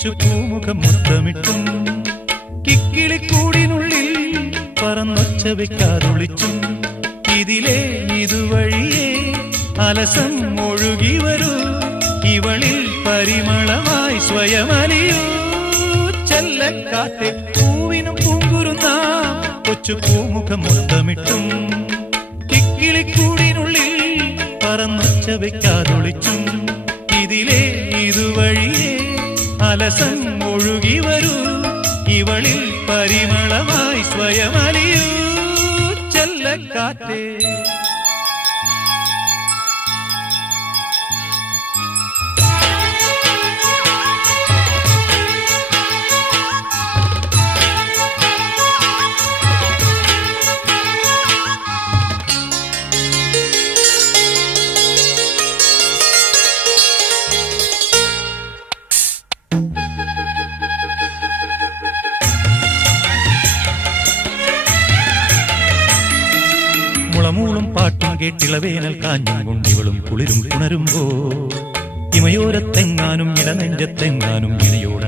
കൊച്ചു പൂമുഖം മുത്തമിട്ടും കിക്കിളിക്കൂടിനുള്ളിൽ പറന്നൊച്ച വെക്കാതൊളിച്ചും ഇതിലേ ഇതുവഴിയേ അലസം ഒഴുകി വരൂ ഇവളിൽ പരിമളമായി സ്വയമലിയൂ ചെല്ലക്കാറ്റെ പൂവിനും പൂങ്കുരുന്ന കൊച്ചു പൂമുഖം മുത്തമിട്ടും കിക്കിളിക്കൂടിനുള്ളിൽ പറന്നൊച്ച വെക്കാതൊളിച്ചും ഇതിലേ ഇതുവഴിയേ അലസം ഒഴുകി വരൂ ഇവളിൽ പരിമളമായി സ്വയമലിയൂ ചെല്ലക്കാറ്റേ മുളമൂളും പാട്ടും കേട്ടിളവേനൽ കാഞ്ഞും കൊണ്ടിവളും കുളിരും ഉണരുമ്പോ ഇമയോരത്തെങ്ങാനും ഇടനെഞ്ചത്തെങ്ങാനും ഇണയോട്